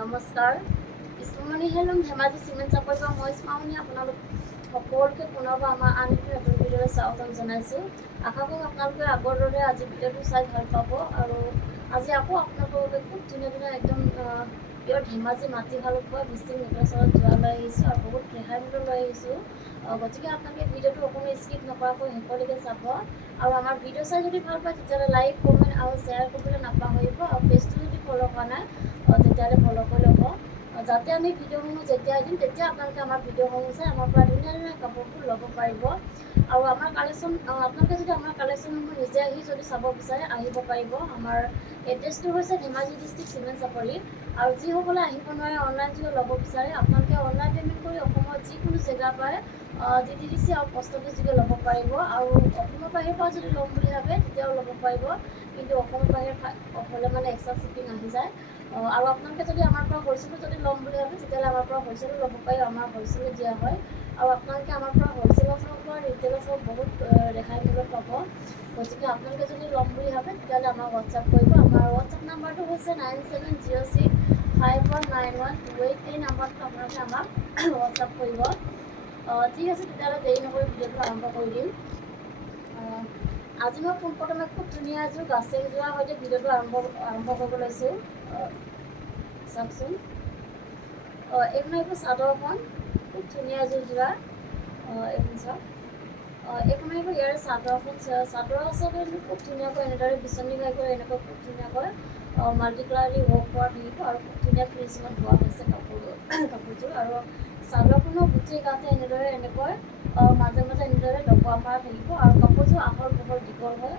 নমস্কাৰ ইছমামণি helm Dhemaji cement চাপৰিৰ পৰা মই ইছমামণি আপোনালোক সকলোকে পুনৰবাৰ আমাৰ আন এটা নতুন ভিডিঅ'লৈ স্বাগতম জনাইছোঁ। আশা কৰোঁ আপোনালোকে আগৰ দৰে আজি ভিডিঅ'টো চাই ভাল পাব আৰু আজি আকৌ আপোনালোকৰ বাবে খুব ধুনীয়া ধুনীয়া একদম পিয়ৰ ধেমাজি মাটিশালৰ পৰা মিচিং নেকলেচত যোৰা লৈ আহিছোঁ আৰু বহুত ৰেহাই মূল্য লৈ আহিছোঁ। গতিকে আপোনালোকে ভিডিঅ'টো অকণমান স্কিপ নকৰাকৈ শেষলৈকে চাব আৰু আমাৰ ভিডিঅ' চাই যদি ভাল পায় তেতিয়াহ'লে লাইক কমেণ্ট আৰু শ্বেয়াৰ কৰিবলৈ নাপাহৰিব আৰু পেজটো যদি ফ'ল' কৰা নাই তেতিয়াহ'লে ফ'ল' কৰি ল'ব যাতে আমি ভিডিঅ'সমূহ যেতিয়াই দিম তেতিয়া আপোনালোকে আমাৰ ভিডিঅ'সমূহ চাই আমাৰ পৰা ধুনীয়া ধুনীয়া কাপোৰবোৰ ল'ব পাৰিব আৰু আমাৰ কালেকশ্যন আপোনালোকে যদি আমাৰ কালেকশ্যনসমূহ নিজে আহি যদি চাব বিচাৰে আহিব পাৰিব। আমাৰ এড্ৰেছটো হৈছে ধেমাজি ডিষ্ট্ৰিক্ট চিমেণ্ট চাপৰি আৰু যিসকলে আহিব নোৱাৰে অনলাইন যোগে ল'ব বিচাৰে আপোনালোকে অনলাইন পে'মেণ্ট কৰি অসমৰ যিকোনো জেগাৰ পৰাই DTDC আৰু পোষ্ট অফিচ যোগে ল'ব পাৰিব আৰু অসমৰ বাহিৰৰ পৰা যদি ল'ম বুলি ভাবে তেতিয়াও ল'ব পাৰিব, কিন্তু অসমৰ বাহিৰত হ'লে মানে এক্সট্ৰা শ্বিপিং আহি যায় আৰু আপোনালোকে যদি আমাৰ পৰা হ'লচেলত যদি ল'ম বুলি ভাবে তেতিয়াহ'লে আমাৰ পৰা হ'লচেলো ল'ব পাৰিব। আমাৰ হ'লচেলত দিয়া হয় আৰু আপোনালোকে আমাৰ পৰা হ'লচেলত হওক বা ৰিটেইলত হওক বহুত ৰেহাই মূল্যত পাব। গতিকে আপোনালোকে যদি ল'ম বুলি ভাবে তেতিয়াহ'লে আমাক হোৱাটছআপ কৰিব। আমাৰ হোৱাটছআপ নাম্বাৰটো হৈছে 9706519128। এই নাম্বাৰটোত আপোনালোকে আমাক হোৱাটছআপ কৰিব। ঠিক আছে, তেতিয়াহ'লে দেৰি নকৰি ভিডিঅ'টো আৰম্ভ কৰি দিম। আজি মই পোনপ্ৰথমে খুব ধুনীয়া এযোৰ গাছেং যোৰাৰ সৈতে ভিডিঅ'টো আৰম্ভ কৰিব লৈছোঁ। চাওকচোন, এইখন আহিব চাদৰখন, খুব ধুনীয়া এযোৰ যোৰা। এইখন চাওক, এইখন আহিব ইয়াৰ চাদৰখন। চাদৰ আচলতে খুব ধুনীয়াকৈ এনেদৰে বিচনী ঘাই কৰি এনেকৈ খুব ধুনীয়াকৈ মাল্টি কালাৰ দি ৱৰ্ক কৰা থাকিব আৰু খুব ধুনীয়া ফিনিচিঙত বোৱা হৈছে কাপোৰযোৰ আৰু চাদৰখনৰ গোটেই গাতে এনেদৰে এনেকৈ মাজে মাজে এনেদৰে ডকুৱা মৰা থাকিব আৰু কাপোৰযোৰ আহল বহল দীঘল হয়।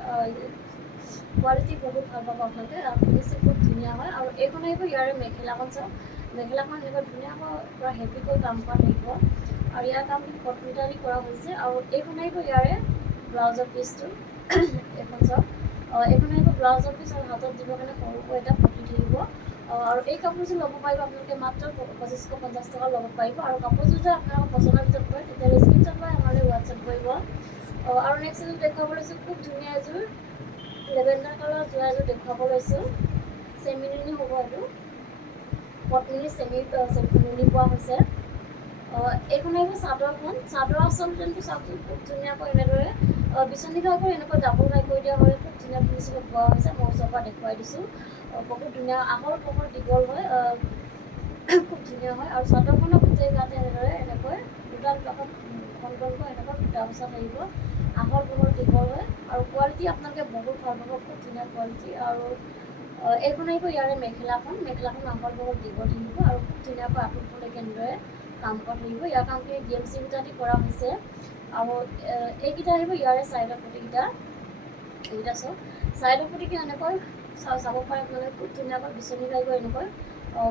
কোৱালিটি বহুত ভাল পাব আপোনালোকে, ফিনিচিং খুব ধুনীয়া হয় আৰু এইখন আহিব ইয়াৰে মেখেলাখন। চাওক, মেখেলাখন এনেকৈ ধুনীয়াকৈ পূৰা হেভিকৈ কাম কৰা থাকিব আৰু ইয়াৰ কামখিনি কটমিটাৰী কৰা হৈছে আৰু এইখন আহিব ইয়াৰে ব্লাউজৰ পিচটো। এইখন চাওক, এইখন আহিব ব্লাউজৰ পিচ আৰু হাতত দিবৰ কাৰণে সৰুকৈ এটা পটি থাকিব আৰু এই কাপোৰযোৰ ল'ব পাৰিব আপোনালোকে মাত্ৰ 2550 টকা ল'ব পাৰিব আৰু কাপোৰযোৰ যদি আপোনালোকৰ পচন্দৰ ভিতৰত পৰে তেতিয়াহ'লে স্ক্ৰীনশ্বট লৈ আমালৈ হোৱাটছআপ কৰিব। আৰু নেক্সট এযোৰ দেখুৱাব লৈছোঁ, খুব ধুনীয়া এযোৰ লেভেণ্ডাৰ কালাৰৰ যোৰা এযোৰ দেখুৱাব লৈছোঁ। চেমিনুনি হ'ব, এইটো পত্মিনী নুনি পোৱা হৈছে। এইখন আহিব চাদৰখন। চাদৰ আচলতে চাওকচোন, খুব ধুনীয়াকৈ এনেদৰে বিচনী ঘাই কৰি এনেকৈ ডাবল ঘাই কৰি দিয়া হয়, খুব ধুনীয়া ফিনিচিঙত বোৱা হৈছে। মই ওচৰৰ পৰা দেখুৱাই দিছোঁ, বহুত ধুনীয়া আহল বহল দীঘল হয়, খুব ধুনীয়া হয় আৰু চাদৰখনৰ গোটেই গাতে এনেদৰে এনেকৈ দুটা দুটাকৈ ঘনকৈ এনেকৈ ফুটা বচা থাকিব, আহল বহল দীঘল হয় আৰু কোৱালিটি আপোনালোকে বহুত ভাল পাব, খুব ধুনীয়া কোৱালিটি। আৰু এইখন আহিব ইয়াৰে মেখেলাখন। মেখেলাখন আহল বহল দীঘল থাকিব আৰু খুব ধুনীয়াকৈ আঁঠুৰলৈকে এনেদৰে কাম কৰা থাকিব। ইয়াৰ কামখিনি DMC সূতা দি কৰা হৈছে আৰু এইকেইটা আহিব ইয়াৰে চাইডৰ পটিকেইটা। এইকেইটা চাওক, চাইডৰ পটিকে এনেকৈ চাব পাৰে আপোনালোকে, খুব ধুনীয়াকৈ বিচনী ঘাই কৰি এনেকৈ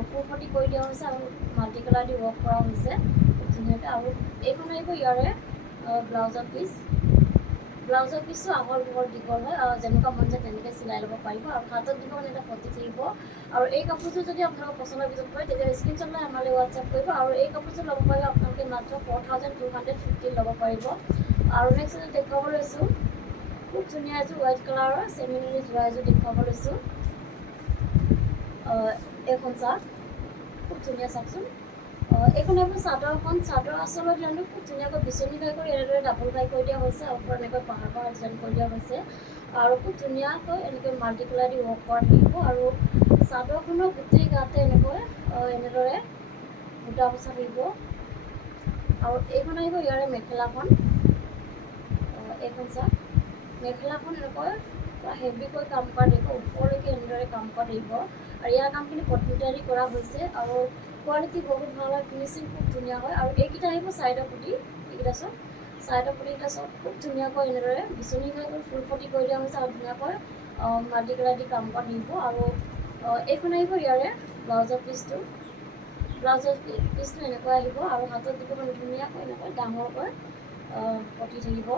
ফুলপটি কৰি দিয়া হৈছে আৰু মাল্টি কালাৰ দি ৱৰ্ক কৰা হৈছে খুব ধুনীয়াকৈ। আৰু এইখন আহিব ইয়াৰে ব্লাউজৰ পিচ। ব্লাউজৰ পিচটো আহল বহল দীঘল হয়, যেনেকুৱা মন যায় তেনেকৈ চিলাই ল'ব পাৰিব আৰু হাতত দিব কাৰণে এটা পটি থাকিব আৰু এই কাপোৰযোৰ যদি আপোনালোকৰ পচন্দৰ ভিতৰত পৰে তেতিয়া স্ক্ৰীনশ্বট লৈ আমালৈ হোৱাটছআপ কৰিব আৰু এই কাপোৰযোৰ ল'ব পাৰিব আপোনালোকে মাত্ৰ 4250 ল'ব পাৰিব। আৰু নেক্সট এযোৰ দেখুৱাব লৈছোঁ, খুব ধুনীয়া এযোৰ হোৱাইট কালাৰৰ চেমিনুনি যোৰা এযোৰ দেখুৱাব লৈছোঁ। এইখন চাওক, খুব ধুনীয়া, চাওকচোন। এইখন আহিব চাদৰখন। চাদৰ আচলত জানো খুব ধুনীয়াকৈ বিচনী ঘাই কৰি এনেদৰে ডাবল ঘাই কৰি দিয়া হৈছে আৰু ওপৰত এনেকৈ পাহাৰ পাহাৰ ডিজাইন কৰি দিয়া হৈছে আৰু খুব ধুনীয়াকৈ এনেকৈ মাল্টি কালাৰ দি ৱৰ্ক কৰা থাকিব আৰু চাদৰখনৰ গোটেই গাতে এনেদৰে বুটা বচা থাকিব। আৰু এইখন আহিব ইয়াৰে মেখেলাখন। এইখন চাওক, মেখেলাখন এনেকৈ পূৰা হেভিকৈ কাম কৰা থাকিব, ওপৰলৈকে এনেদৰে কাম কৰা থাকিব আৰু ইয়াৰ কামখিনি কটমিটাৰী কৰা হৈছে আৰু কোৱালিটি বহুত ভাল হয়, ফিনিচিং খুব ধুনীয়া হয়। আৰু এইকেইটা আহিব চাইডৰ পুটি। এইকেইটা চাওক, চাইডৰ পুটিকেইটা চাওক, খুব ধুনীয়াকৈ এনেদৰে বিচনী ঘাই কৰি ফুল পটি কৰি দিয়া হৈছে আৰু ধুনীয়াকৈ মাল্টি কালাৰ দি কাম কৰা থাকিব। আৰু এইখন আহিব ইয়াৰে ব্লাউজৰ পিচটো। ব্লাউজৰ পিচটো এনেকৈ আহিব আৰু হাতত দিব ধুনীয়াকৈ এনেকৈ ডাঙৰকৈ পটি থাকিব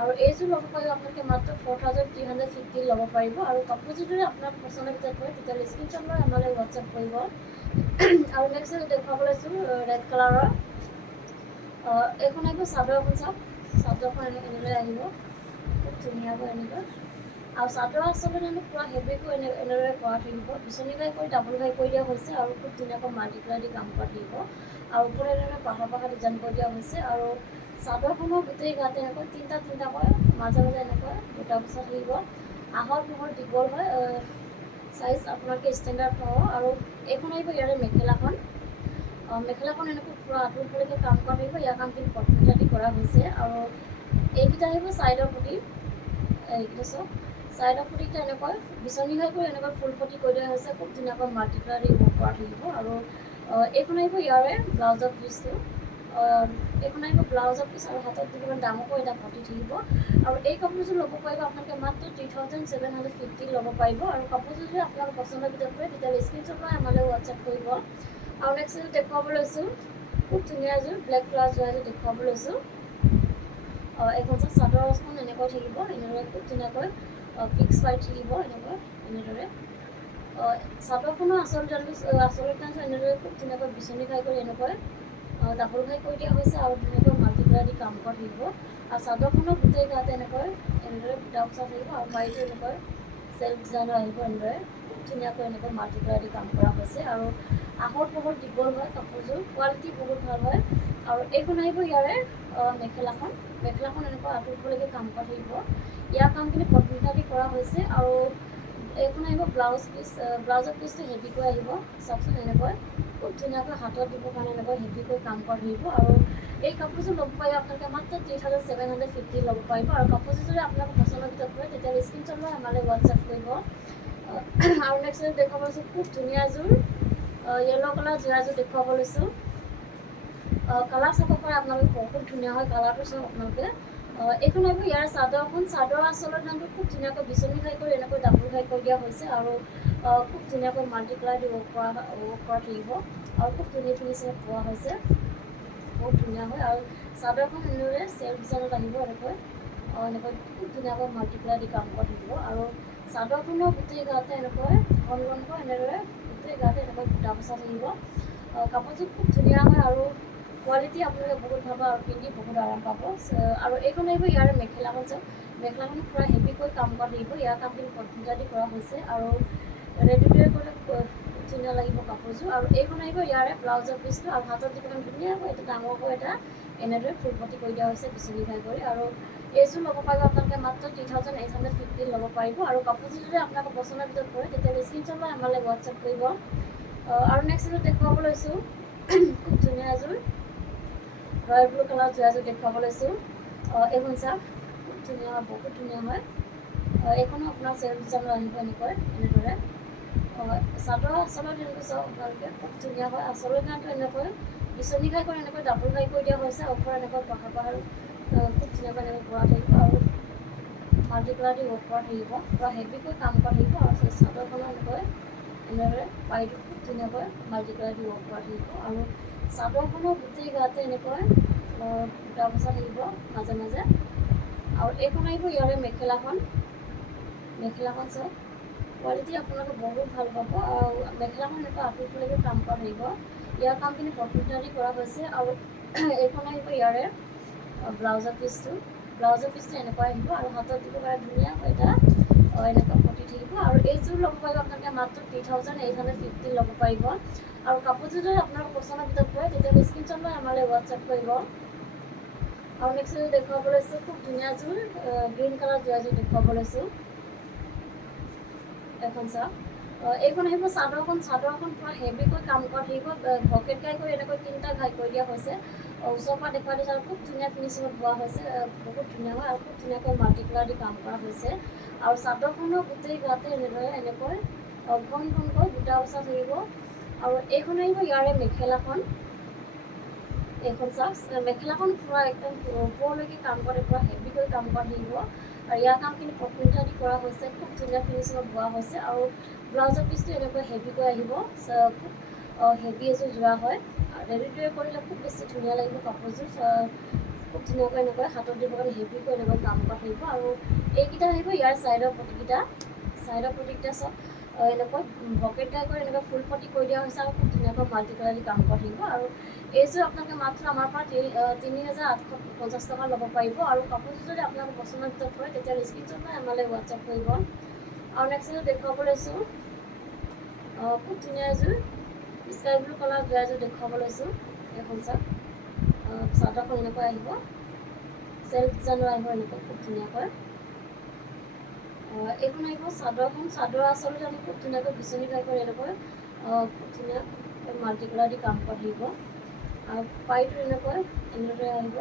আৰু এইযোৰ ল'ব পাৰিব আপোনালোকে মাত্ৰ 4350 ল'ব পাৰিব আৰু কাপোৰযোৰ যদি আপোনাৰ পচন্দৰ ভিতৰত পৰে তেতিয়াহ'লে স্ক্ৰীনশ্বট লৈ আমালৈ হোৱাটছআপ কৰিব। আৰু নেক্সট দেখুৱাব লৈছোঁ ৰেড কালাৰৰ। এইখন আহিব চাদৰখন। চাওক, চাদৰখন এনেদৰে আহিব, খুব ধুনীয়াকৈ এনেকৈ আৰু চাদৰ আচলতে পূৰা হেভিকৈ এনেদৰে কৰা থাকিব, বিচনী ঘাই কৰি ডাবল ঘাই কৰি দিয়া হৈছে আৰু খুব ধুনীয়াকৈ মাল্টিপ্লাই দি কাম কৰা থাকিব আৰু ওপৰত এনেদৰে পাহাৰ ডিজাইন কৰি দিয়া হৈছে। আৰু চাদৰখনৰ গোটেই গাতে এনেকৈ তিনিটাকৈ মাজে এনেকৈ দুটা বচা থাকিব। আহল বহল দীঘল হয়, চাইজ আপোনালোকে ষ্টেণ্ডাৰ্ড পাব। আৰু এইখন আহিব ইয়াৰে মেখেলাখন। মেখেলাখন এনেকৈ পূৰা আঁতৰলৈকে কাম কৰা থাকিব, ইয়াৰ কামখিনি পট্টা দি কৰা হৈছে। আৰু এইকেইটা আহিব ছাইডৰ পুটি, এইকেইটা চাওক ছাইডৰ পুটিকেইটা এনেকৈ বিচনী ঘাই কৰি এনেকৈ ফুল পটি কৰি দিয়া হৈছে, খুব ধুনীয়াকৈ মাল্টিপ্লাই দি কৰা থাকিব। আৰু এইখন আহিব ইয়াৰে ব্লাউজৰ পিচটো, এইখন আহিব ব্লাউজৰ পিচ আৰু হাতত দিবলৈ দামকো এটা পটি থাকিব। আৰু এই কাপোৰযোৰ ল'ব পাৰিব আপোনালোকে মাত্ৰ 3750 ল'ব পাৰিব। আৰু কাপোৰযোৰ যদি আপোনালোকৰ পচন্দৰ ভিতৰত পৰে তেতিয়াহ'লে স্ক্ৰীনশ্বট লৈ আমালৈ হোৱাটছএপ কৰিব। আৰু নেক্সট এযোৰ দেখুৱাব লৈছোঁ, খুব ধুনীয়া এযোৰ ব্লেক কালাৰ যোৱা এযোৰ দেখুৱাব লৈছোঁ। এইখন চাদৰখন এনেকৈ থাকিব, এনেদৰে খুব ধুনীয়াকৈ পিক্স পাই থাকিব এনেদৰে। চাদৰখনৰ আচলতে এনেদৰে খুব ধুনীয়াকৈ বিচনী ঘাই কৰি এনেকৈ ডাবল ঘাই কৰি দিয়া হৈছে আৰু ধুনীয়াকৈ মাল্টিপ্লাই দি কাম কৰা থাকিব। আৰু চাদৰখনৰ গোটেই গাতে এনেদৰে বুটা বচা থাকিব আৰু বাৰীটো এনেকৈ চেল্ফ ডিজাইনৰ আহিব, এনেদৰে খুব ধুনীয়াকৈ এনেকৈ মাল্টিপ্লাই দি কাম কৰা হৈছে। আৰু আহল বহল দীঘল হয়, কাপোৰযোৰ কোৱালিটি বহুত ভাল হয়। আৰু এইখন আহিব ইয়াৰে মেখেলাখন এনেকৈ আঁতৰলৈকে কাম কৰা থাকিব, ইয়াৰ কামখিনি পট্টা দি কৰা হৈছে। আৰু এইখন আহিব ব্লাউজৰ পিচটো হেভিকৈ আহিব, চাওকচোন এনেকৈ খুব ধুনীয়াকৈ হাতত দিবৰ কাৰণে এনেকৈ হেভিকৈ কাম কৰা থাকিব। আৰু এই কাপোৰযোৰ ল'ব পাৰিব আপোনালোকে মাত্ৰ 3750 ল'ব পাৰিব। আৰু কাপোৰযোৰ যদি আপোনালোকৰ পচন্দৰ ভিতৰত পৰে তেতিয়াহ'লে স্ক্ৰীনশ্বট লৈ আমালৈ হোৱাটছএপ কৰিব। আৰু নেক্সট এযোৰ দেখুৱাব লৈছোঁ, খুব ধুনীয়া এযোৰ য়েল্ল' কালাৰ যোৰা এযোৰ দেখুৱাব লৈছোঁ। কালাৰ চাব পাৰে আপোনালোকে, বহুত ধুনীয়া হয় কালাৰটো চাওক আপোনালোকে। এইখন আহিব ইয়াৰ চাদৰখন, চাদৰ আচলৰ দামটো খুব ধুনীয়াকৈ বিচনী ঘাই কৰি এনেকৈ ডাবল ঘাই কৰি দিয়া হৈছে। আৰু খুব ধুনীয়াকৈ মাল্টিপ্লাই দি ৱৰ্ক কৰা থাকিব আৰু খুব ধুনীয়া ফিনিচিঙত পোৱা হৈছে, বহুত ধুনীয়া হয়। আৰু চাদৰখন এনেদৰে চেল্ফ ডিজাইনত আহিব, এনেকৈ খুব ধুনীয়াকৈ মাল্টিপ্লাই দি কাম কৰা থাকিব। আৰু চাদৰখনৰ গোটেই গাতে এনেকৈ ঘনকৈ এনেদৰে গোটেই গাতে এনেকৈ বুটা বচা থাকিব। কাপোৰযোৰ খুব ধুনীয়া হয় আৰু কোৱালিটি আপোনালোকে বহুত ভাল পাব আৰু পিন্ধি বহুত আৰাম পাব। আৰু এইখন আহিব ইয়াৰে মেখেলাখন চাওক, মেখেলাখন পূৰা হেভিকৈ কাম কৰা থাকিব, ইয়াৰ কামখিনি পট্টা দি কৰা হৈছে। আৰু ৰেডিমেড কৰিলে ধুনীয়া লাগিব কাপোৰযোৰ। আৰু এইখন আহিব ইয়াৰে ব্লাউজৰ পিচটো, আৰু হাতত দিবলৈ ধুনীয়াকৈ এটা ডাঙৰকৈ এটা এনেদৰে ফুল পটি কৰি দিয়া হৈছে বিচনী ঘাই কৰি। আৰু এইযোৰ ল'ব পাৰিব আপোনালোকে মাত্ৰ 3850 ল'ব পাৰিব। আৰু কাপোৰযোৰ যদি আপোনালোকৰ পচন্দৰ ভিতৰত পৰে তেতিয়াহ'লে স্ক্ৰীনশ্বট লৈ আমালৈ হোৱাটছএপ কৰিব। আৰু নেক্সট এযোৰ দেখুৱাব লৈছোঁ, খুব ধুনীয়া এযোৰ ৰয়েল ব্লু কালাৰ যোৰা এযোৰ দেখুৱাব লৈছোঁ। এইখন চাওক, খুব ধুনীয়া হয়, বহুত ধুনীয়া হয়। এইখনো আপোনাৰ চেল্ফ ডিজাইনৰ আহিব এনেদৰে। চাদৰ আচলত এনেকৈ চাওক আপোনালোকে, খুব ধুনীয়া হয়। আচলৰ গানটো এনেকৈ বিচনী ঘাই কৰি এনেকৈ ডাবল ঘাই কৰি দিয়া হৈছে, ওপৰত এনেকৈ পাহাৰ খুব ধুনীয়াকৈ এনেকৈ কৰা থাকিব আৰু মাল্টিপ্লাই দি ৱৰ্ক কৰা থাকিব, পূৰা হেভিকৈ কাম কৰা থাকিব। আৰু চাদৰখনো এনেদৰে বাৰীটো খুব ধুনীয়াকৈ মাল্টিপ্লাই দি ৱৰ্ক কৰা থাকিব। আৰু চাদৰখনৰ গোটেই গাতে এনেকৈ বুটা বচা থাকিব মাজে মাজে। আৰু এইখন আহিব ইয়াৰে মেখেলাখন চাওক, কোৱালিটি আপোনালোকে বহুত ভাল পাব। আৰু মেখেলাখন এনেকৈ আঁতৰলৈকে কাম কৰা থাকিব, ইয়াৰ কামখিনি পট্টা দি কৰা হৈছে। আৰু এইখন আহিব ইয়াৰে ব্লাউজৰ পিচটো এনেকুৱা আহিব, আৰু হাতত দিব পাৰে ধুনীয়াকৈ এটা এনেকুৱা পটি থাকিব। আৰু এইযোৰ ল'ব পাৰিব আপোনালোকে মাত্ৰ 3850 ল'ব পাৰিব। আৰু কাপোৰযোৰ যদি আপোনালোকৰ পচন্দৰ ভিতৰত পৰে তেতিয়াহ'লে স্ক্ৰীনশ্বট লৈ আমালৈ হোৱাটছএপ কৰিব। আৰু নেক্সট এযোৰ দেখুৱাব লৈছোঁ, খুব ধুনীয়া এযোৰ গ্ৰীণ কালাৰ যোৰা এযোৰ দেখুৱাব লৈছোঁ। এখন চাওক, এইখন আহিব চাদৰখন পূৰা হেভিকৈ কাম কৰা থাকিব, ভকেট ঘাই কৰি এনেকৈ 3টা ঘাই কৰি দিয়া হৈছে। ওচৰৰ পৰা দেখুৱাই দিছোঁ আৰু খুব ধুনীয়া ফিনিচিঙত বোৱা হৈছে, বহুত ধুনীয়া হয়। আৰু খুব ধুনীয়াকৈ মাল্টিপ্লাই দি কাম কৰা হৈছে। আৰু চাদৰখনৰ গোটেই গাতে এনেকৈ ঘনকৈ বুটা বচা থাকিব। আৰু এইখন আহিব ইয়াৰে মেখেলাখন, এইখন চাওক, মেখেলাখন পূৰা একদম ওপৰলৈকে কাম কৰে, পূৰা হেভিকৈ কাম কৰা থাকিব। আৰু ইয়াৰ কামখিনি পট্টা দি কৰা হৈছে, খুব ধুনীয়া ফিনিচিঙত বোৱা হৈছে। আৰু ব্লাউজৰ পিচটো এনেকৈ হেভিকৈ আহিব, খুব হেভি এযোৰ যোৰা হয়। ৰেডি কৰিলে খুব বেছি ধুনীয়া লাগিব কাপোৰযোৰ, খুব ধুনীয়াকৈ এনেকৈ হাতত দিবৰ কাৰণে হেভিকৈ এনেকৈ কাম কৰা থাকিব। আৰু এইকেইটা আহিব ইয়াৰ ছাইডৰ পটিকেইটা চাওক, এনেকৈ পকেট টাইপৰ এনেকৈ ফুল পটি কৰি দিয়া হৈছে আৰু খুব ধুনীয়াকৈ মাল্টি কালাৰ দি কাম কৰা থাকিব। আৰু এইযোৰ আপোনালোকে মাত্ৰ আমাৰ পৰা ৩,৮৫০ টকা ল'ব পাৰিব। আৰু কাপোৰযোৰ যদি আপোনালোকৰ পচন্দৰ ভিতৰত হয় তেতিয়া স্ক্ৰীনশ্বট মাৰি আমালৈ হোৱাটছআপ কৰিব। আৰু নেক্সট এযোৰ দেখুৱাব লৈছোঁ, খুব ধুনীয়া এযোৰ স্কাই ব্লু কালাৰ যোৱা এযোৰ দেখুৱাব লৈছোঁ। এখন চাওক, চাদৰখন এনেকৈ আহিব, চেল্ফ ডিজাইনৰ আহিব এনেকৈ খুব ধুনীয়াকৈ। এইখন আহিব চাদৰখন, চাদৰ আচলতে আমি খুব ধুনীয়াকৈ বিচনী খাই কৰি এনেকৈ খুব ধুনীয়া মাল্টি কালাৰ দি কাম কৰা থাকিব। আৰু পাইটো এনেকৈ এনেদৰে আহিব,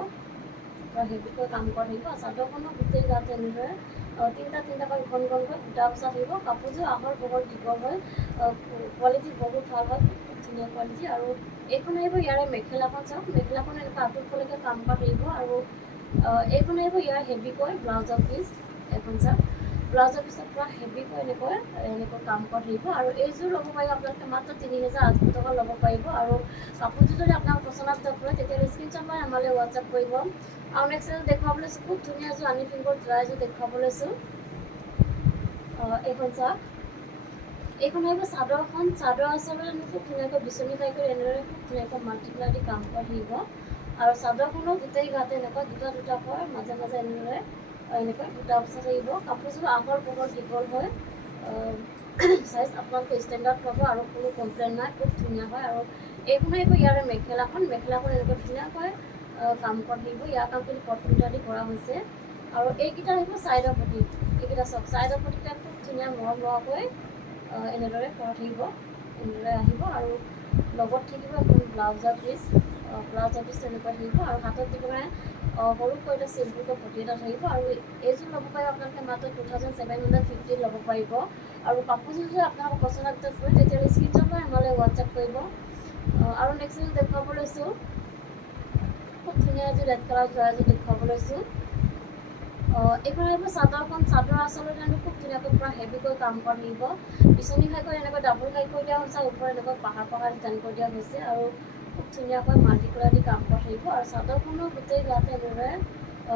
হেভিকৈ কাম কৰা থাকিব। চাদৰখনৰ গোটেই গাত এনেদৰে তিনিটাকৈ ঘন ঘনকৈ বুটা বচা থাকিব। কাপোৰযোৰ আহল বহল দীঘল হয়, কোৱালিটি বহুত ভাল হয়, খুব ধুনীয়া কোৱালিটি। আৰু এইখন আহিব ইয়াৰে মেখেলাখন, চাওক মেখেলাখন এনেকৈ আঁঠুৰলৈকে কাম কৰা থাকিব। আৰু এইখন আহিব ইয়াৰ হেভিকৈ ব্লাউজৰ পিচ, এখন চাওক ব্লাউজৰ পিছত পূৰা হেভিকৈ এনেকৈ কাম কৰা থাকিব। আৰু এইযোৰ ল'ব পাৰিব আপোনালোকে মাত্ৰ ৩,৮০০ টকা ল'ব পাৰিব। আৰু কাপোৰযোৰ যদি আপোনালোকৰ পচন্দৰ ভিতৰত পৰে তেতিয়াহ'লে স্ক্ৰীনশ্বট মাৰি আমালৈ হোৱাটছআপ কৰিব। আৰু নেক্সট এযোৰ দেখুৱাব লৈছোঁ, খুব ধুনীয়া এযোৰ আনি পিংকৰ যোৰা এযোৰ দেখুৱাব লৈছোঁ। এইখন চাওক, এইখন আহিব চাদৰখন, চাদৰ আচলতে আমি খুব ধুনীয়াকৈ বিচনী খাই কৰি এনেদৰে খুব ধুনীয়াকৈ মাল্টি কালাৰ দি কাম কৰা থাকিব। আৰু চাদৰখনো গোটেই গাতে এনেকৈ দুটাকৈ মাজে মাজে এনেদৰে এনেকৈ বুটা বচা থাকিব। কাপোৰযোৰ আহল বহল দীঘল হয়, চাইজ আপোনালোকে ষ্টেণ্ডাৰ্ড পাব আৰু কোনো কমপ্লেইন নাই, খুব ধুনীয়া হয়। আৰু এইখন আহিব ইয়াৰে মেখেলাখন, মেখেলাখন এনেকৈ ধুনীয়াকৈ কাম কৰা থাকিব। ইয়াৰ কামখিনি কটন দি কৰা হৈছে। আৰু এইকেইটা আহিব ছাইডৰ পটি, এইকেইটা চাওক ছাইডৰ পটিকেইটা খুব ধুনীয়া মৰমকৈ এনেদৰে কৰা থাকিব, এনেদৰে আহিব। আৰু লগত থাকিব এখন ব্লাউজৰ পিচ, ব্লাউজৰ পিচ এনেকুৱা থাকিব। আৰু হাতত দিব কাৰণে সৰুকৈ এটা চিম্পুলকৈ পটি এটা থাকিব। আৰু এইযোৰ ল'ব পাৰিব আপোনালোকে মাত্ৰ 2,750 ল'ব পাৰিব। আৰু কাপোৰযোৰ যদি আপোনালোকৰ পচন্দৰ ভিতৰত পৰে তেতিয়াহ'লে স্ক্ৰীনশ্বট মাৰি আমালৈ হোৱাটছআপ কৰিব। আৰু নেক্সট এযোৰ দেখুৱাব লৈছোঁ, খুব ধুনীয়া এযোৰ ৰেড কালাৰ যোৰা এযোৰ দেখুৱাব লৈছোঁ। এইখন আহিব চাদৰখন, চাদৰ আচলতে আমি খুব ধুনীয়াকৈ পূৰা হেভিকৈ কাম কৰা থাকিব। বিচনী খাই কৰি এনেকৈ ডাবুল খাই কৰি দিয়া হৈছে, ওপৰত এনেকৈ পাহাৰ ডিজাইন কৰি দিয়া হৈছে। আৰু খুব ধুনীয়াকৈ মাল্টি কালাৰ দি কাম কৰা থাকিব। আৰু চাদৰখনো গোটেই গাতে এনেদৰে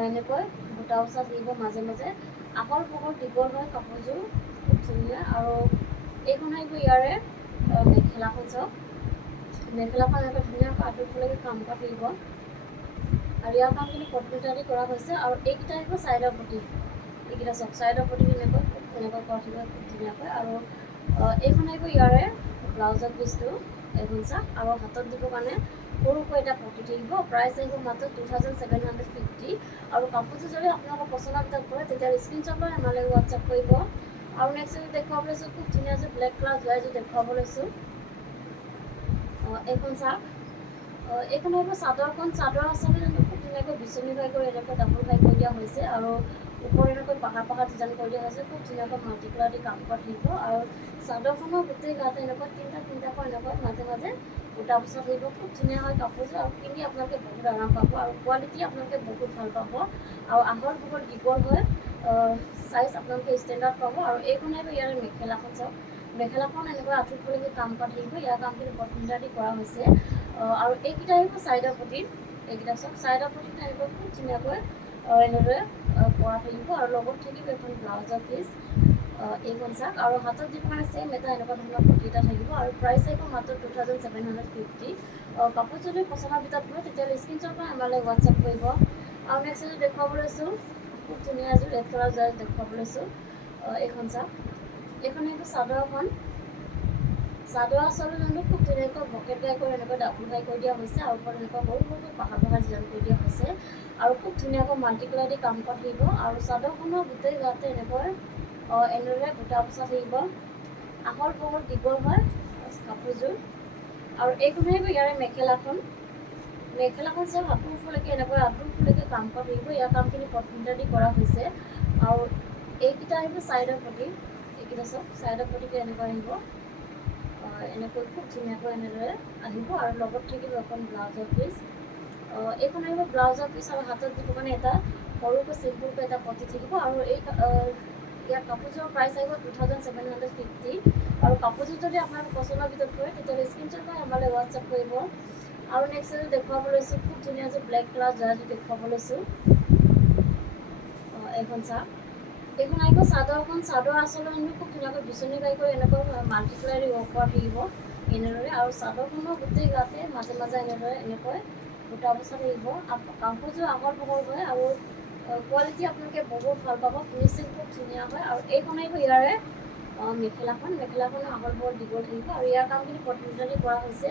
এনেকৈ বুটা বচা থাকিব মাজে মাজে, আহল বহল দীঘল হয় কাপোৰযোৰ, খুব ধুনীয়া। আৰু এইখন আহিব ইয়াৰে মেখেলাখন, চাওক মেখেলাখন এনেকৈ ধুনীয়াকৈ আঁঠুৰলৈকে কাম কৰা থাকিব। আৰু ইয়াৰ কামখিনি কটন দি কৰা হৈছে। আৰু এইকেইটা আহিব ছাইডৰ পটি, এইকেইটা চাওক ছাইডৰ পটি এনেকৈ কৰা থাকিব খুব ধুনীয়াকৈ। আৰু এইখন আহিব ইয়াৰে ব্লাউজৰ পিচটো, এইখন চাওক। আৰু হাতত দিবৰ কাৰণে সৰুকৈ এটা পটি থাকিব। প্ৰাইচ আহিব মাত্ৰ 2,750। আৰু কাপোৰযোৰ যদি আপোনালোকৰ পচন্দৰ ভিতৰত পৰে তেতিয়াহ'লে স্ক্ৰীনশ্বট লৈ আমালৈ হোৱাটছআপ কৰিব। আৰু নেক্সট এযোৰ দেখুৱাব লৈছোঁ, খুব ধুনীয়া এযোৰ ব্লেক কালাৰ যোৰা এযোৰ দেখুৱাব লৈছোঁ। এইখন চাওক, এইখন আহিব চাদৰখন, চাদৰ আচলতে খুব ধুনীয়াকৈ বিচনী খাই কৰি এনেকৈ ডাবুল খাই কৰি দিয়া হৈছে। আৰু ওপৰত এনেকৈ পাহাৰ ডিজাইন কৰি দিয়া হৈছে, খুব ধুনীয়াকৈ মাল্টি কালাৰ দি কাম কৰা থাকিব। আৰু চাদৰখনৰ গোটেই গাতে এনেকৈ তিনিটাকৈ এনেকৈ মাজে মাজে বুটা বচা থাকিব, খুব ধুনীয়া হয় কাপোৰযোৰ। আৰু কিনি আপোনালোকে বহুত আৰাম পাব, আৰু কোৱালিটি আপোনালোকে বহুত ভাল পাব। আৰু আহল বহল দীঘল হয়, চাইজ আপোনালোকে ষ্টেণ্ডাৰ্ড পাব। আৰু এইখন আহিব ইয়াৰে মেখেলাখন, চাওক মেখেলাখন এনেকৈ আঁঠুৰলৈকে কাম কৰা থাকিব। ইয়াৰ কামখিনি কটন দি কৰা হৈছে। আৰু এইকেইটা আহিব ছাইডৰ পটি, এইকেইটা চাওক ছাইডৰ পটিত এনেকৈ খুব ধুনীয়াকৈ এনেদৰে কৰা থাকিব। আৰু লগত থাকিব এখন ব্লাউজৰ পিচ, এইখন চাওক। আৰু হাতত দিব কাৰণে ছেইম এটা এনেকুৱা ধৰণৰ পটি এটা থাকিব। আৰু প্ৰাইচ আহিব মাত্ৰ 2,750। কাপোৰ যদি পচন্দৰ ভিতৰত পৰে তেতিয়াহ'লে স্ক্ৰীনশ্বট কৰি আমালৈ হোৱাটছআপ কৰিব। আৰু নেক্সট এযোৰ দেখুৱাব লৈছোঁ, খুব ধুনীয়া এযোৰ ৰেড কালাৰ যোৰা দেখুৱাব লৈছোঁ। এইখন চাওক, এইখন আহিব চাদৰখন, চাদৰ আচলতে খুব ধুনীয়াকৈ পকেট টাই কৰি এনেকৈ ডাবুল খাই কৰি দিয়া হৈছে। আৰু ওপৰত এনেকৈ সৰুকৈ পাহাৰ ডিজাইন কৰি দিয়া হৈছে। আৰু খুব ধুনীয়াকৈ মাল্টি কালাৰ দি কাম কৰা থাকিব। আৰু চাদৰখনৰ গোটেই গাতে এনেকৈ এনেদৰে বুটা বচা থাকিব, আহল বহল দীঘল হয় কাপোৰযোৰ। আৰু এইখন আহিব ইয়াৰে মেখেলাখন, মেখেলাখন চাওক আঁঠুৰলৈকে এনেকৈ কাম কৰা থাকিব। ইয়াৰ কামখিনি কটন দি কৰা হৈছে। আৰু এইকেইটা আহিব ছাইডৰ পটি, এইকেইটা চাওক ছাইডৰ পটিটো এনেকৈ আহিব, এনেকৈ খুব ধুনীয়াকৈ এনেদৰে আহিব। আৰু লগত থাকিব এখন ব্লাউজৰ পিচ, এইখন আহিব ব্লাউজৰ পিচ। আৰু হাতত দিব কাৰণে এটা সৰুকৈ চিম্পুলকৈ এটা পটি থাকিব। আৰু ইয়াৰ কাপোৰযোৰৰ প্ৰাইচ আহিব 2,750। আৰু কাপোৰযোৰ যদি আপোনালোকৰ পচন্দৰ ভিতৰত পৰে তেতিয়াহ'লে স্ক্ৰীনশ্বট কৰি আমালৈ হোৱাটছআপ কৰিব। আৰু নেক্সট এযোৰ দেখুৱাব লৈছোঁ, খুব ধুনীয়া এযোৰ ব্লেক কালাৰ যোৰা এযোৰ দেখুৱাব লৈছোঁ। এইখন চাওক, এইখন আহিব চাদৰখন, চাদৰ আচলতে খুব ধুনীয়াকৈ বিচনী কাঢ়ি কৰি এনেকৈ মাল্টিপ্লাই ৱৰ্ক কৰা থাকিব এনেদৰে। আৰু চাদৰখনৰ গোটেই গাতে মাজে মাজে এনেকৈ বুটা বচা থাকিব। কাপোৰযোৰ আহল বহল হয় আৰু কোৱালিটি আপোনালোকে বহুত ভাল পাব, ফিনিচিং খুব ধুনীয়া হয়। আৰু এইখন আহিব ইয়াৰে মেখেলাখনো আহল বহল দীঘল থাকিব আৰু ইয়াৰ কামখিনি পটমিটাৰী কৰা হৈছে।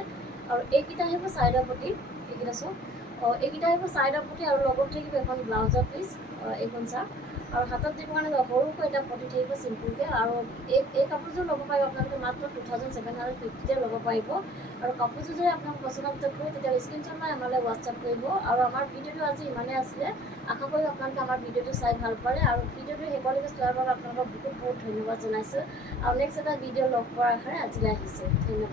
আৰু এইকেইটা আহিব চাইডৰ পতি, এইকেইটা চাওক, এইকেইটা আহিব চাইডৰ পতি আৰু লগত থাকিব এখন ব্লাউজৰ পিচ, এইখন চাওক। আৰু হাতত দিব কাৰণে সৰুকৈ এটা পতি থাকিব চিম্পুলকৈ। আৰু এই কাপোৰযোৰ ল'ব পাৰিব আপোনালোকে মাত্ৰ 2750 ল'ব পাৰিব। আৰু কাপোৰযোৰ যদি আপোনাক পচন্দ কৰে তেতিয়া স্ক্ৰীনশ্বট মাৰি আমালৈ হোৱাটছআপ কৰিব। আৰু আমাৰ ভিডিঅ'টো আজি ইমানেই আছিলে, আশা কৰোঁ আপোনালোকে আমাৰ ভিডিঅ'টো চাই ভাল পালে। আৰু ভিডিঅ'টো শেষলৈকে চোৱাৰ বাবে আপোনালোকক বহুত বহুত ধন্যবাদ জনাইছোঁ। আৰু নেক্সট এটা ভিডিঅ' লগ কৰাৰ আশাৰে আজিলৈ আহিছোঁ, ধন্যবাদ।